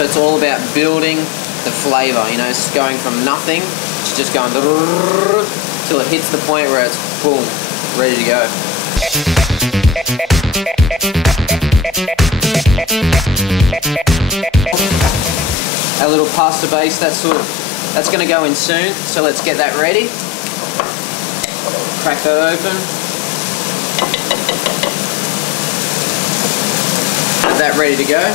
So it's all about building the flavour, you know, it's going from nothing to just going till it hits the point where it's boom, ready to go. Our little pasta base, that's going to go in soon, so let's get that ready. Crack that open. Have that ready to go.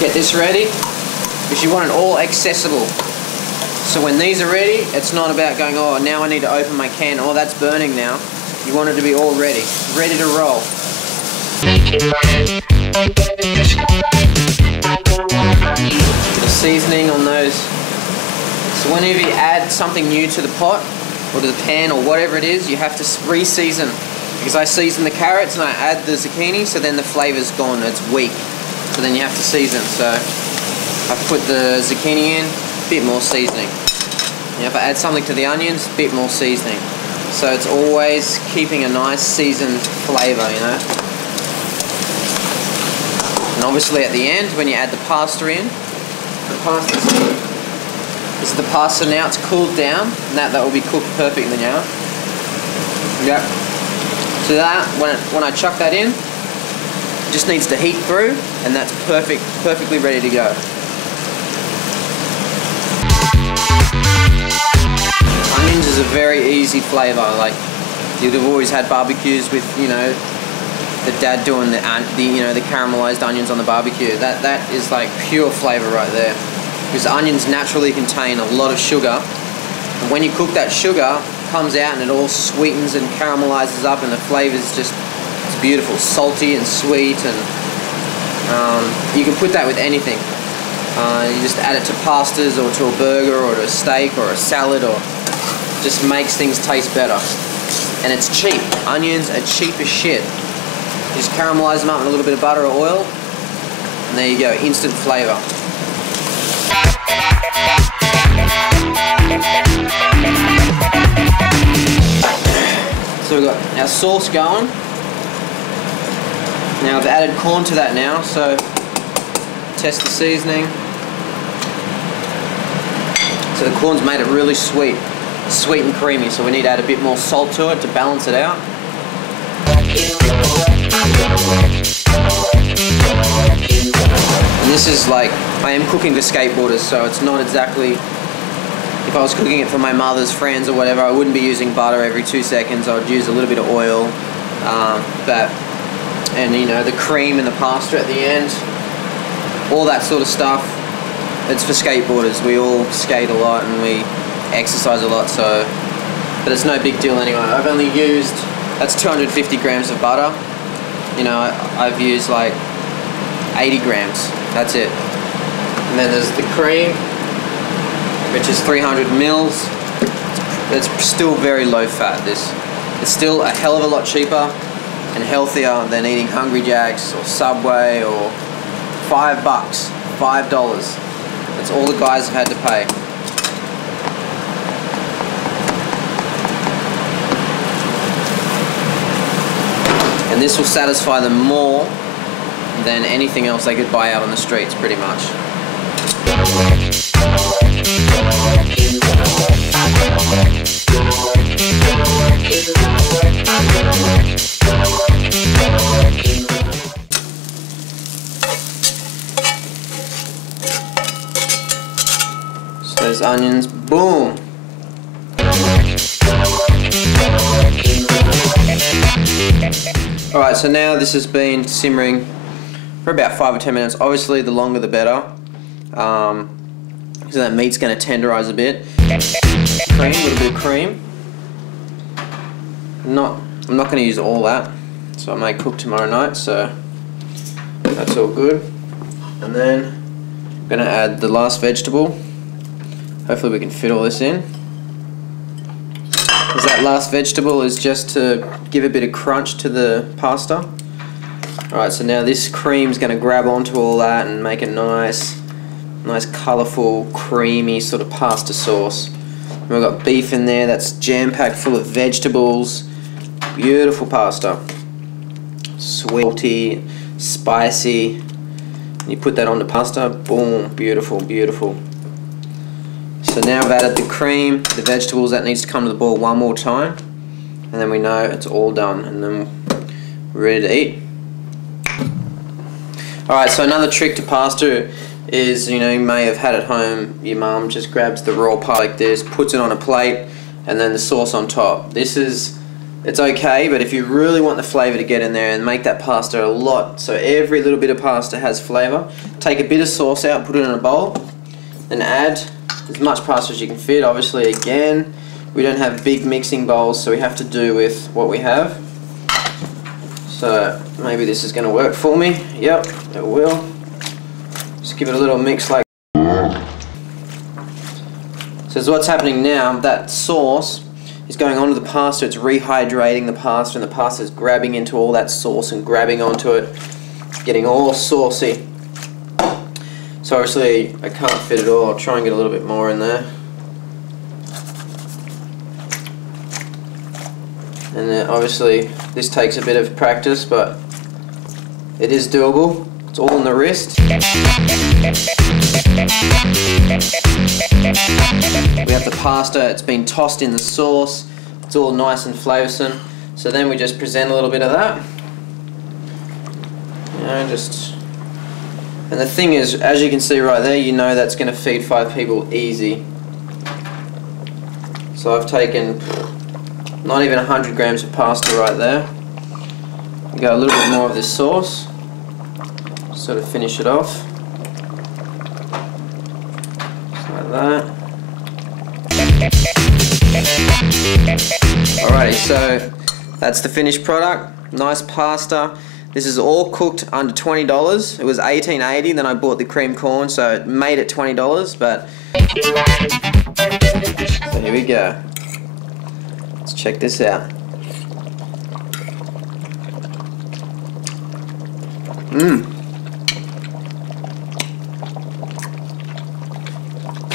Get this ready, because you want it all accessible. So when these are ready, it's not about going, oh, now I need to open my can, oh, that's burning now. You want it to be all ready to roll. The seasoning on those. So whenever you add something new to the pot, or to the pan, or whatever it is, you have to re-season. Because I season the carrots and I add the zucchini, so then the flavor's gone, it's weak. So then you have to season. So I put the zucchini in, bit more seasoning. You know, if I add something to the onions, bit more seasoning. So it's always keeping a nice seasoned flavour, you know. And obviously at the end, when you add the pasta in, this is the pasta now, it's cooled down, and that will be cooked perfectly now. Yep. So that, when I chuck that in, it just needs to heat through, and that's perfectly ready to go. Onions is a very easy flavour. Like, you'd have always had barbecues with, you know, the dad doing the caramelized onions on the barbecue. That is like pure flavour right there. Because onions naturally contain a lot of sugar. And when you cook that sugar, it comes out and it all sweetens and caramelizes up, and the flavour's just, it's beautiful. Salty and sweet, and you can put that with anything. You just add it to pastas or to a burger or to a steak or a salad, or just makes things taste better. And it's cheap. Onions are cheap as shit. Just caramelize them up in a little bit of butter or oil, and there you go, instant flavour. So we've got our sauce going. Now I've added corn to that now, so test the seasoning. So the corn's made it really sweet and creamy, so we need to add a bit more salt to it to balance it out. And this is like, I am cooking for skateboarders, so it's not exactly, if I was cooking it for my mother's friends or whatever, I wouldn't be using butter every 2 seconds. I would use a little bit of oil, and you know, the cream and the pasta at the end, all that sort of stuff, it's for skateboarders. We all skate a lot and we exercise a lot, so, but it's no big deal anyway. I've only used, that's 250 grams of butter. You know, I've used like 80 grams, that's it. And then there's the cream, which is 300 mils. It's still very low fat. It's still a hell of a lot cheaper and healthier than eating Hungry Jack's or Subway, or $5, $5. That's all the guys have had to pay. And this will satisfy them more than anything else they could buy out on the streets, pretty much. So those onions, boom! Alright, so now this has been simmering for about 5 or 10 minutes. Obviously the longer the better, so that meat's going to tenderize a bit. Cream, a little bit of cream. I'm not going to use all that, so I may cook tomorrow night, so that's all good. And then I'm going to add the last vegetable. Hopefully we can fit all this in. Because that last vegetable is just to give a bit of crunch to the pasta. Alright, so now this cream's going to grab onto all that and make a nice colourful, creamy sort of pasta sauce. And we've got beef in there that's jam-packed full of vegetables. Beautiful pasta. Salty spicy. You put that on the pasta, boom, beautiful, beautiful. So now I've added the cream, the vegetables, that needs to come to the boil one more time. And then we know it's all done, and then we're ready to eat. Alright, so another trick to pasta is, you know, you may have had at home, your mum just grabs the raw pie like this, puts it on a plate, and then the sauce on top. It's okay, but if you really want the flavour to get in there and make that pasta a lot, so every little bit of pasta has flavour, take a bit of sauce out, put it in a bowl, and add as much pasta as you can fit. Obviously, again, we don't have big mixing bowls, so we have to do with what we have. So maybe this is going to work for me. Yep, it will. Just give it a little mix like. So what's happening now, that sauce is going onto the pasta, it's rehydrating the pasta, and the pasta is grabbing into all that sauce and grabbing onto it, getting all saucy. So obviously I can't fit it all, I'll try and get a little bit more in there. And then obviously this takes a bit of practice, but it is doable. It's all in the wrist. We have the pasta, it's been tossed in the sauce, it's all nice and flavoursome. So then we just present a little bit of that. You know, and the thing is, as you can see right there, you know that's going to feed 5 people easy. So I've taken not even 100 grams of pasta right there. We got a little bit more of this sauce. Sort of finish it off. Just like that. Alrighty, so that's the finished product. Nice pasta. This is all cooked under $20. It was $18.80, then I bought the cream corn, so it made it $20, but so here we go. Let's check this out.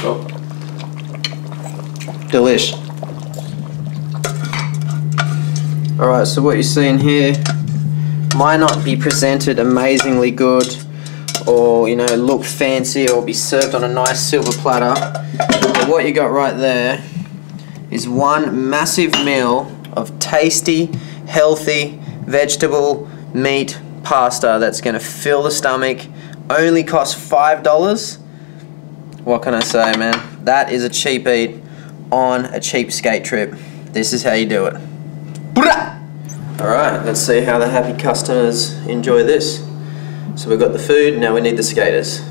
Oh. Delish. Alright, so what you're seeing here might not be presented amazingly good, or, you know, look fancy, or be served on a nice silver platter, but what you got right there is one massive meal of tasty, healthy, vegetable, meat pasta that's going to fill the stomach. Only costs $5. What can I say, man? That is a cheap eat on a cheap skate trip. This is how you do it. Alright, let's see how the happy customers enjoy this. So we've got the food, now we need the skaters.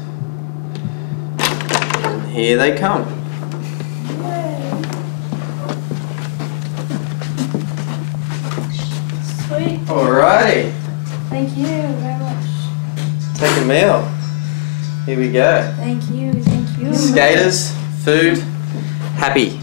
And here they come. Sweet. Alrighty. Thank you very much. Take a meal. Here we go. Thank you, thank you. Skaters, food, happy.